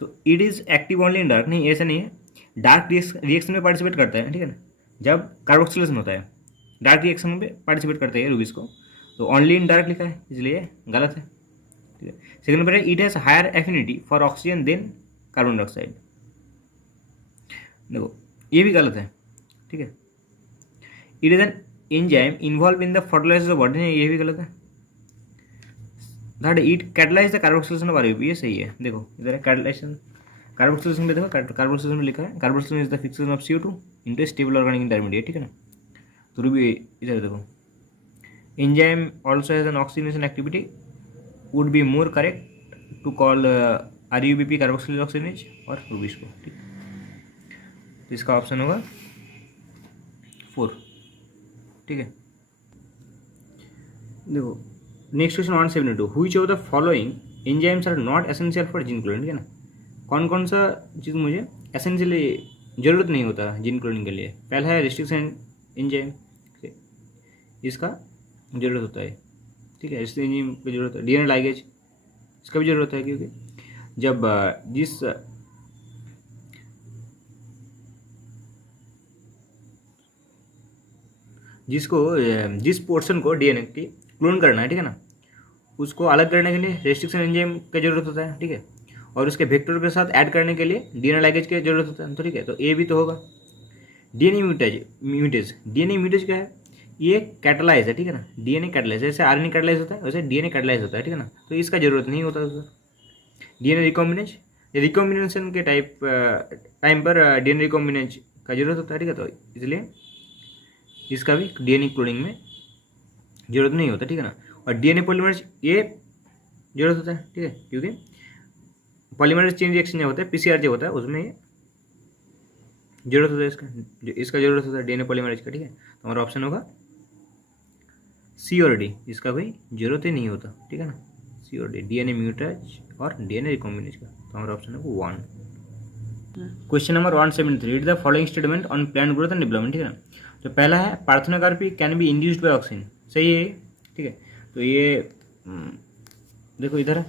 तो it is active only in dark, नहीं ऐसा नहीं है, डार्क रिएक्शन में पार्टिसिपेट करता है, ठीक है ना। जब कार्बोक्सिलेशन होता है डार्क रिएक्शन में पार्टिसिपेट करते हैं रूबिस्को, तो ओनली इन डार्क लिखा है इसलिए गलत है, ठीक है। सेकंड नंबर है, it has higher affinity for oxygen than carbon dioxide. देखो ये भी गलत है, ठीक है। It is an enzyme involve in the fertilisation of body, ये भी गलत है। Third, it catalyse the carboxylation of RBP, ये सही है। देखो इधर है कैटलाइजेशन, कार्बोक्सिलेशन में देखो कार्बोक्सिलेशन में लिखा है carboxylation is the fixation of CO2 into stable organic intermediate, ठीक है ना। तो भी इधर देखो, enzyme also has an oxidation activity, would be more correct to call RUBP carboxylic oxidase और रूबिस्को, ठीक है। तो इसका ऑप्शन होगा 4, ठीक है। देखो next question 172, which of the following enzymes are not essential for gene cloning, ठीक है ना। कौन कौन सा चीज़ मुझे एसेंशियली जरूरत नहीं होता जीन क्लोनिंग के लिए। पहला है रेस्ट्रिक्शन एंजाइम, इसका जरूरत होता है, ठीक है। इस एंजाइम की जरूरत है। DNA लाइगेज, इसका भी जरूरत है, क्योंकि जब जिस पोर्शन को DNA की क्लोन करना है, ठीक है ना, उसको अलग करने के लिए रेस्ट्रिक्शन एंजाइम की जरूरत होता है, ठीक है। और उसके वेक्टर के साथ ऐड करने के लिए DNA लाइगेज की जरूरत होता है, तो ठीक है। तो ये भी तो होगा। DNA म्यूटेज क्या है, ये कैटलाइज है, ठीक है ना। DNA कैटलाइज, जैसे RNA कैटलाइज होता है वैसे DNA कैटलाइज होता है, ठीक है ना। तो इसका जरूरत नहीं होता उसका। DNA रिकॉम्बिनेशन के टाइम पर DNA रिकॉम्बिनेज का जरूरत होता है, ठीक है। तो इसलिए इसका भी DNA क्लोनिंग में जरूरत नहीं होता, ठीक है ना। और DNA पॉलीमरेज ये जरूरत होता है, ठीक है, क्योंकि पॉलीमरेज चेन रिएक्शन जो होता है PCR जो होता है उसमें ये जरूरत होता है, इसका जरूरत होता है DNA पॉलीमरेज का, ठीक है। तो हमारा ऑप्शन होगा C और D, इसका कोई जरूरत ही नहीं होता, ठीक है ना। C और D, DNA म्यूटेज और DNA रिकॉम्बिनेज का। तो हमारा ऑप्शन होगा 1। Question number 173, read the following statement on plant growth and development, ठीक है ना। तो पहला है parthenocarpy can be induced by oxygen, सही है, ठीक है। तो ये देखो इधर है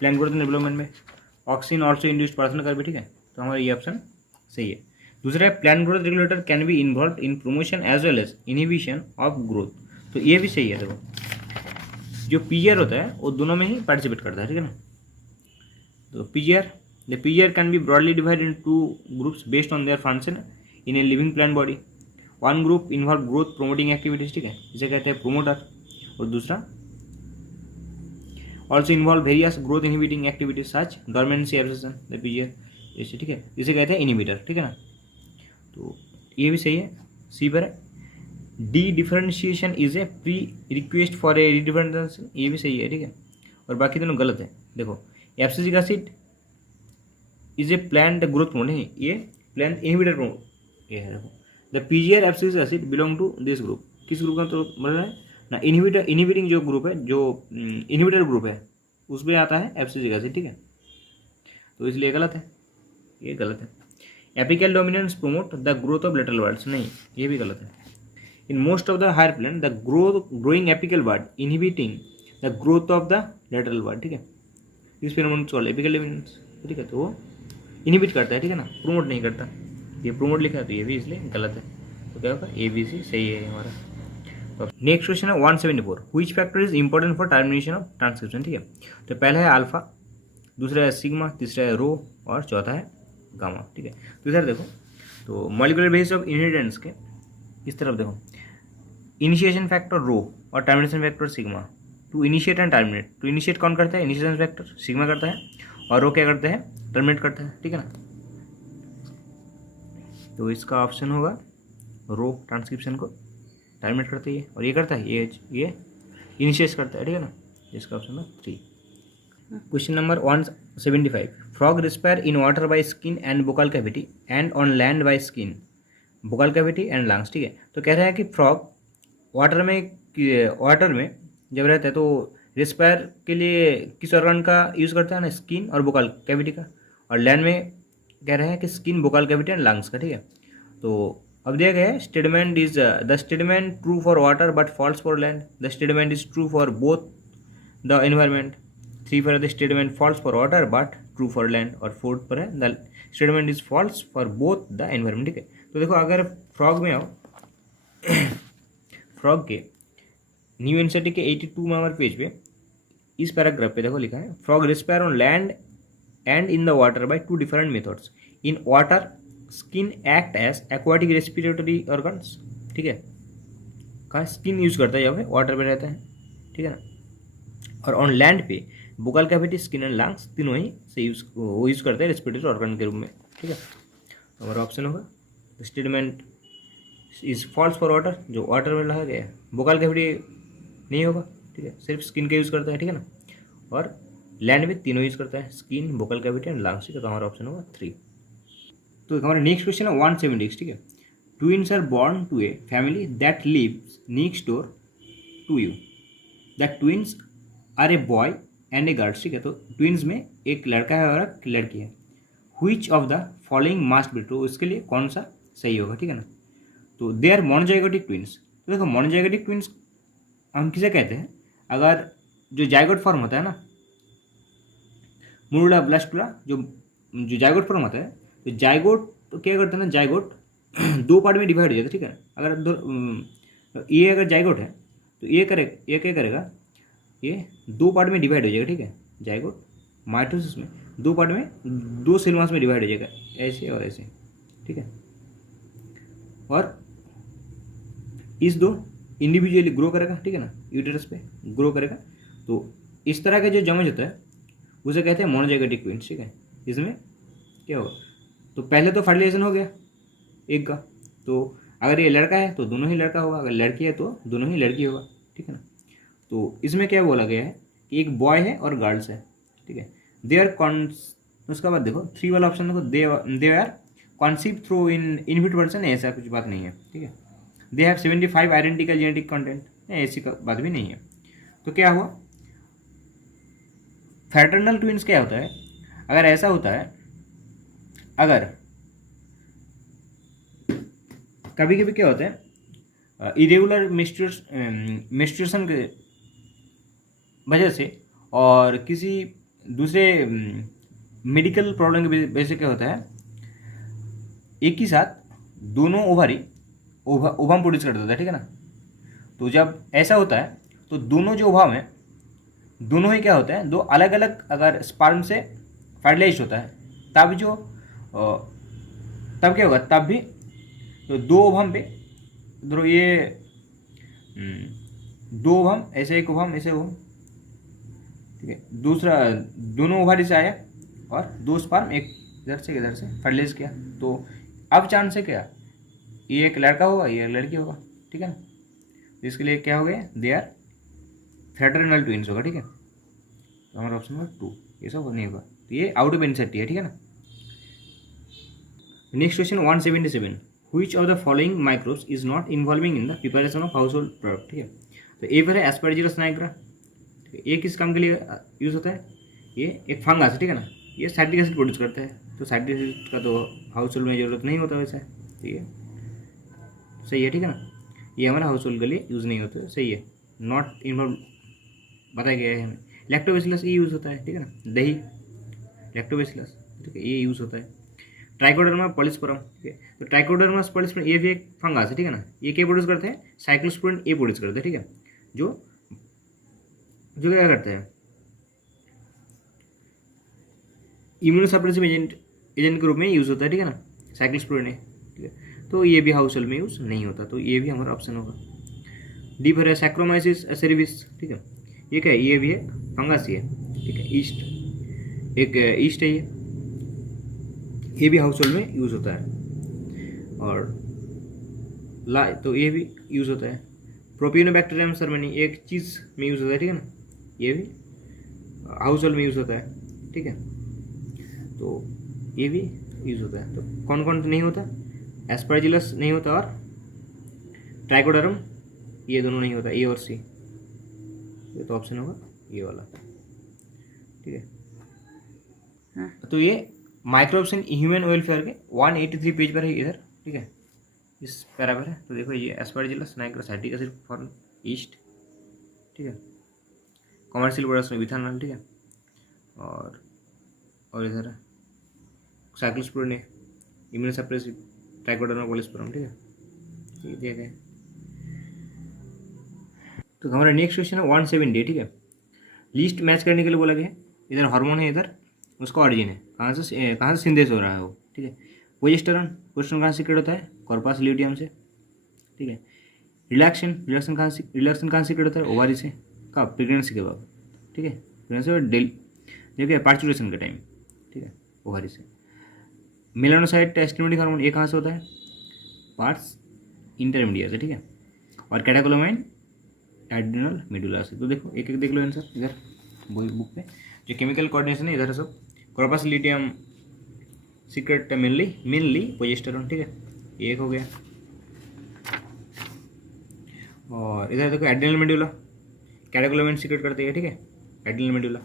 प्लांट ग्रोथ एंड डेवलपमेंट में ऑक्सीन ऑल्सो इंड्यूस्ड पार्थेनोकार्पी, ठीक है। तो हमारा ये ऑप्शन सही है। दूसरा है plant growth regulator can be involve in promotion as well as inhibition of growth, तो ये भी सही है। देखो जो PGR होता है वो दोनों में ही पार्टिसिपेट करता है, ठीक है ना। तो PGR can be broadly divided in 2 groups based on their function in a living plant body. One group involve growth promoting activities, ठीक है, जिसे कहते हैं प्रोमोटर, और दूसरा also involve various growth inhibiting activities such dormancy abscission the PGR, जैसे, ठीक है, जिसे कहते हैं इनहिबिटर, ठीक है ना। तो ये भी सही है, सी पर है। D differentiation is a pre request for a redifferentiation, ये भी सही है, ठीक है। और बाकी दोनों गलत है। देखो abscisic acid is a plant growth promoter, नहीं ये प्लांट इनहिबिटर प्रोमोटर, ये है। देखो the PGR abscisic acid belong to this group, किस ग्रुप का तो बोल रहा है ना, इनहिबिटिंग जो ग्रुप है, जो इनहिबिटर ग्रुप है उसमें आता है एब्सिसिक एसिड, ठीक है। तो इसलिए गलत है, ये गलत है। Apical dominance promote the growth of lateral buds, नहीं ये भी गलत है। In most of the higher plant the growing apical bud inhibiting the growth of the lateral bud, ठीक है। इस फिनोमेनन को एपिकल डोमिनेंस, ठीक है। तो वो इनहिबिट करता है, ठीक है ना, प्रोमोट नहीं करता। ये प्रोमोट लिखा है तो ये भी इसलिए गलत है। तो क्या होगा, ABC सही है हमारा। नेक्स्ट क्वेश्चन है 174, which factor is important for termination of transcription, ठीक है। तो पहला है अल्फा, दूसरा है सिग्मा, तीसरा है रो और चौथा है गामा, ठीक है। तो इधर देखो, तो मॉलिक्यूलर बेसिस ऑफ इनहेरिटेंस के इस तरफ देखो, इनिशिएशन फैक्टर रो और termination factor sigma. To initiate and terminate, to initiate कौन करता है, इनिशिएशन फैक्टर सिग्मा करता है, और रो क्या करता है, टर्मिनेट करता है, ठीक है ना। तो इसका ऑप्शन होगा रो, ट्रांसक्रिप्शन को टर्मिनेट करता है ये, और ये करता है ये इनिशिएट करता है, ठीक है ना। जिसका ऑप्शन है 3। Question number 175, frog respire in water by skin and buccal cavity and on land by skin, buccal cavity and lungs. ठीक है, तो कह रहा है कि फ्रॉग वाटर में जब रहता है तो रिस्पायर के लिए किस ऑर्गन का यूज़ करता है ना, स्किन और बोकल कैविटी का, और लैंड में कह रहे हैं कि skin, buccal cavity and lungs का। ठीक है, तो अब दिया गया है statement is the statement true for water but false for land, the statement is true for both the environment, 3 पर है the statement false for water but true for land, और 4 पर है the statement is false for both the environment. ठीक है, तो देखो अगर फ्रॉग में आओ, फ्रॉग के न्यू एनसीईआरटी के 82 नंबर पेज पे इस पैराग्राफ पे देखो लिखा है, frog respire on land and in the water by 2 different methods, in water skin act as aquatic respiratory organs. ठीक है, कहाँ स्किन यूज करता है यहाँ पे, वाटर में रहता है। ठीक है ना, और ऑन लैंड पे बोकल कैविटी, स्किन एंड लंग्स तीनों ही से यूज करते हैं रेस्पिरेटरी ऑर्गन के रूप में। ठीक है, हमारा ऑप्शन होगा statement is false for water, जो वाटर में लगा गया है। बोकल कैविटी नहीं होगा, ठीक है, सिर्फ स्किन का यूज़ करता है। ठीक है ना, और लैंड में तीनों यूज़ करता है, skin, buccal cavity and lungs. ठीक है, तो हमारा ऑप्शन होगा 3। तो हमारा नेक्स्ट क्वेश्चन है 176। ठीक है, twins are born to a family that lives next door to you, that twins are a boy and a girl. ठीक है, तो ट्विन्स में एक लड़का है और एक लड़की है। Which of the following must be true, इसके लिए कौन सा सही होगा। ठीक है ना, तो दे आर मोनोजाइगोटिक ट्विन्स। तो देखो मोनोजाइगोटिक ट्विन्स हम किसे कहते हैं, अगर जो जाइगोट फॉर्म होता है ना, मुरुला ब्लास्टुला, जो जाइगोट फॉर्म होता है, तो जाइगोट तो क्या करता है ना, जाइगोट 2 पार्ट में डिवाइड हो जाता है। ठीक है, अगर ये अगर जाइगोट है तो ये क्या करेगा, ये 2 पार्ट में डिवाइड हो जाएगा। ठीक है, जाइगोट माइटोसिस में 2 पार्ट में 2 सेल मास में डिवाइड हो जाएगा, ऐसे और ऐसे। ठीक है, और इस 2 इंडिविजुअली ग्रो करेगा। ठीक है ना, यूटेरस पे ग्रो करेगा। तो इस तरह का जो जमज होता है उसे कहते हैं मोनोजाइगोटिक ट्विन्स। ठीक है, इसमें क्या होगा, तो पहले तो फर्टिलाइजेशन हो गया एक का, तो अगर ये लड़का है तो दोनों ही लड़का होगा, अगर लड़की है तो दोनों ही लड़की होगा। ठीक है ना, तो इसमें क्या बोला गया है कि एक बॉय है और गर्ल्स है। ठीक है, दे आर उसका बाद देखो 3 वाला ऑप्शन देखो, they are conceive through in invite person, ऐसा कुछ बात नहीं है। ठीक है, they have 75 identical genetic content, ऐसी बात भी नहीं है। तो क्या हुआ, फ्रैटर्नल ट्विन्स क्या होता है, अगर ऐसा होता है, अगर कभी कभी क्या होता है, इरेगुलर मेंस्ट्रुएशन के वजह से और किसी दूसरे मेडिकल प्रॉब्लम की वजह से क्या होता है, एक ही साथ दोनों ओवम प्रोड्यूस कर देता है। ठीक है ना, तो जब ऐसा होता है तो दोनों जो ओवम है दोनों ही क्या होता है, 2 अलग अलग अगर स्पर्म से फर्टिलाइज होता है, तब क्या होगा, तब भी तो 2 ओवम पे धरो, ये 2 ओवम ऐसे, एक ओवम ऐसे ओवम। ठीक है, दूसरा दोनों ओवरी से आया और 2 स्पर्म एक इधर से फर्टिलाइज किया, तो अब चांस है क्या, ये एक लड़का होगा, ये एक लड़की होगा। ठीक है ना, तो इसके लिए क्या हो गया, दे आर फ्रैटर्नल ट्विन्स होगा। ठीक है, तो हमारा ऑप्शन नंबर 2, ये सब नहीं होगा, तो ये आउट ऑफ एनसीईआरटी है। ठीक है ना, next question 177, which of the following microbes is not involving in the preparation of house hold product. ठीक है, तो ए पर है एस्परजिलस नाइग्रा, ये किस काम के लिए यूज़ होता है, ये एक फंगस है। ठीक है ना, ये साइट्रिक एसिड प्रोड्यूस करता है, तो साइट्रिक एसिड का तो हाउस होल्ड में जरूरत नहीं होता वैसा है, तो ये सही है। ठीक है ना, ये हमारा हाउस होल्ड के लिए यूज़ नहीं होता है, सही है, नॉट इन्वॉल्व बताया गया है हमें। लैक्टोबैसिलस ये यूज़ होता है। ठीक है ना, दही लैक्टोबैसिलस, ठीक है, ये यूज़ होता है। ट्राइकोडर्मा पॉलिस्पोरम, ठीक है, तो ट्राइकोडर्मा पॉलिस्पोरम ये भी एक फंगस है। ठीक है ना, ये क्या प्रोड्यूस करते हैं, साइक्लोस्पोरिन ए प्रोड्यूस करते हैं। ठीक है, जो क्या करते हैं, इम्यूनोसप्रेसिव एजेंट के रूप में यूज़ होता है। ठीक है ना, साइक्लोस्पोरिन ए। ठीक है, तो ये भी हाउस होल्ड में यूज़ नहीं होता, तो ये भी हमारा ऑप्शन होगा। डी पर है सैक्रोमाइसिस एसेरिविस। ठीक है, ये क्या है, ये भी है फंगस ही है। ठीक है, ईस्ट एक ईस्ट है, ये भी हाउस होल्ड में यूज़ होता है। और तो ये भी यूज़ होता है। प्रोपियोनोबैक्टीरियम सर्मनी एक चीज़ में यूज़ होता है। ठीक है ना, ये भी हाउस होल्ड में यूज़ होता है, ठीक है। तो ये भी यूज़ होता है। तो कौन कौन नहीं होता, एस्परजिलस नहीं होता और ट्राइकोडर्म, ये दोनों नहीं होता, ए और सी। ये तो ऑप्शन होगा ये वाला, ठीक है। तो ये माइक्रोब्स इन ह्यूमन वेलफेयर के 183 पेज पर है इधर, ठीक है, इस पैरा पर है। तो देखो ये एस्परजिलस नाइग्रोसाइटिका सिर्फ फॉर ईस्ट, ठीक है। कमर्शियल प्रोडक्ट्स में विथानॉल, ठीक है। और इधर है साइक्लोस्पोरिन, इम्यूनो सप्रेसिव, ट्राइकोडर्मा कोलेस्पोरम, ठीक है, ये दिया गया है। तो हमारा नेक्स्ट क्वेश्चन है 170, ठीक है। लिस्ट मैच करने के लिए बोला गया है। इधर हार्मोन है, इधर उसका ऑरिजिन है, कहाँ से सिंथेस हो रहा है वो, ठीक है। प्रोजेस्टेरॉन कहाँ से सीक्रेट होता है, कॉर्पस ल्यूटियम से, ठीक है। रिलैक्सेशन कहाँ से सीक्रेट होता है, ओवारी से, कब, प्रेगनेंसी के बाद, ठीक है, प्रेगनेंसी और देखिए पार्चुलेशन के टाइम, ठीक है, ओवारी से। मेलानोसाइट स्टिमुलेटिंग हार्मोन ये कहाँ से होता है, पार्ट्स इंटरमीडिया से, ठीक है। और कैटेकोलामाइन एड्रिनल मेडुला से। तो देखो एक एक देख लो आंसर इधर बुक पे, जो केमिकल कोऑर्डिनेशन है इधर सब, corpus luteum secret mainly progesterone, ठीक है, ये एक हो गया। और इधर देखो एड्रिनल मेडुला, कैटेकोलामाइन सीक्रेट करते हैं, ठीक है, एड्रिनल मेडुला,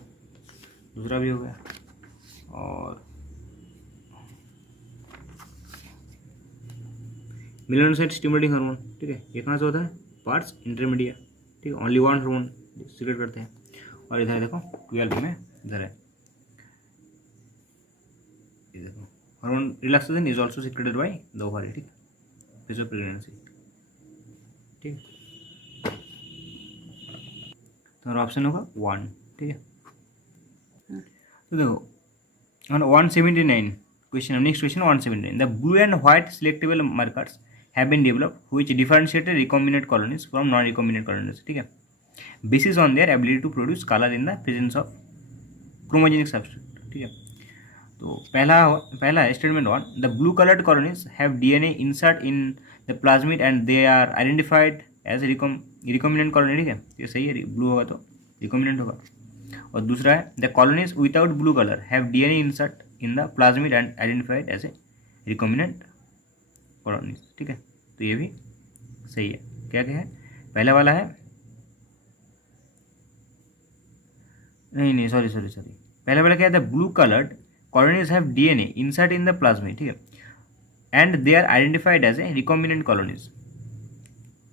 दूसरा भी हो गया। और मेलानोसाइट स्टिमुलेटिंग हार्मोन, ठीक है, ये कहाँ से होता है, पार्ट्स इंटरमीडिया, ठीक है, ओनली वन हार्मोन सीक्रेट करते हैं। और इधर देखो 12 में इधर है, ये देखो hormone relaxation is also secreted by the ovary, ठीक है, फेज ऑफ प्रेगनेंसी, ठीक है। तो हमारा ऑप्शन होगा 1, ठीक है। तो देखो 179 question, next question 179, the blue and white selectable markers have been developed which differentiated recombinant colonies from non-recombinant colonies, ठीक है, basis on their ability to produce color in the presence of chromogenic substrate, ठीक है। तो पहला statement 1, the blue coloured colonies have DNA insert in the plasmid and they are identified as recombinant colony, ठीक है, ये सही है, blue होगा तो recombinant होगा। और दूसरा है the colonies without blue color have DNA insert in the plasmid and identified as a recombinant colonies, ठीक है, तो ये भी सही है। क्या है, पहला वाला है, नहीं सॉरी, पहला वाला क्या है, the blue coloured colonies have DNA insert in the plasmid, ठीक है, and they are identified as a recombinant colonies।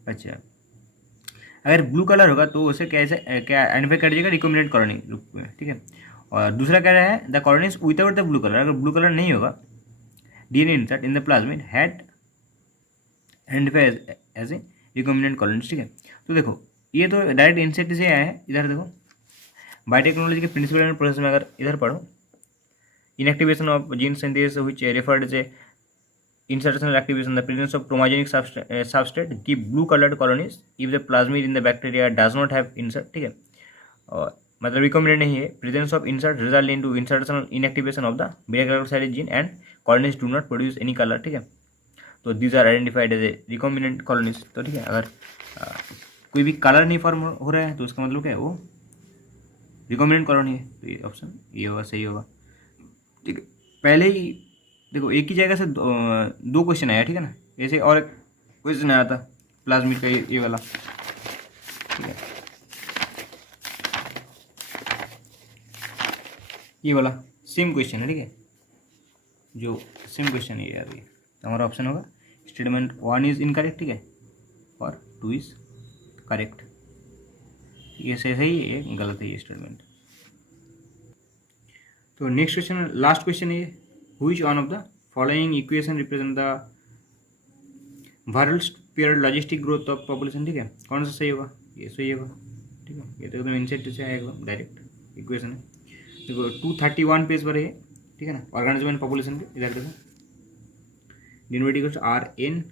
अच्छा, अगर ब्लू कलर होगा तो उसे कैसे क्या आइडेंटिफाई कर दीजिएगा, रिकॉम्बिनेंट कॉलोनी रूप में, ठीक है। और दूसरा कह रहा है the colonies without the blue colour, अगर ब्लू कलर नहीं होगा, DNA insert in the plasmid had identify as a recombinant colonies, ठीक है। तो देखो ये तो डायरेक्ट इंसेक्ट से आया है। इधर देखो बायोटेक्नोलॉजी के प्रिंसिपल एंड प्रोसेस में अगर इधर पढ़ो, inactivation of gene synthesis which referred as insertional activation, the presence of chromogenic substrate give blue colored colonies if the plasmid in the bacteria does not have insert, ठीक है, और मतलब recombinant नहीं है, presence of insert result into insertional inactivation of the beta galactosidase gene and colonies do not produce any colour, ठीक है। तो these are identified as a recombinant colonies. तो ठीक है, अगर कोई भी कलर नहीं फॉर्म हो रहा है तो उसका मतलब क्या है, वो रिकॉम्बिनेंट कॉलोनी है। तो ये ऑप्शन ये होगा, सही होगा, ठीक है। पहले ही देखो एक ही जगह से दो क्वेश्चन आया, ठीक है ना, ऐसे और एक क्वेश्चन आया था प्लाज्मिड का, ये वाला, ठीक है, ये वाला सेम क्वेश्चन है, ठीक है, जो सेम क्वेश्चन है यार। ये तो हमारा ऑप्शन होगा स्टेटमेंट 1 इज इनकरेक्ट, ठीक है, और 2 इज करेक्ट। ये सही है, ये गलत है ये स्टेटमेंट। तो नेक्स्ट क्वेश्चन, लास्ट क्वेश्चन है ये, which one of the following equation represent the world's period logistic growth of population, ठीक है, कौन सा सही होगा, ये सही होगा, ठीक है। ये तो एकदम इंसेट से आएगा, एकदम डायरेक्ट इक्वेशन है। देखो 231 पेज पर है, ठीक है ना, ऑर्गेनिज्म एंड पॉपुलेशन के। इधर देखो डिनोमिनेटर इक्वल्स RN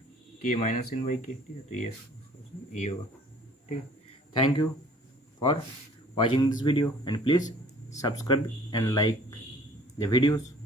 K-N/K, ठीक है, तो ये होगा, ठीक है। Thank you for watching this video and please subscribe and like the videos.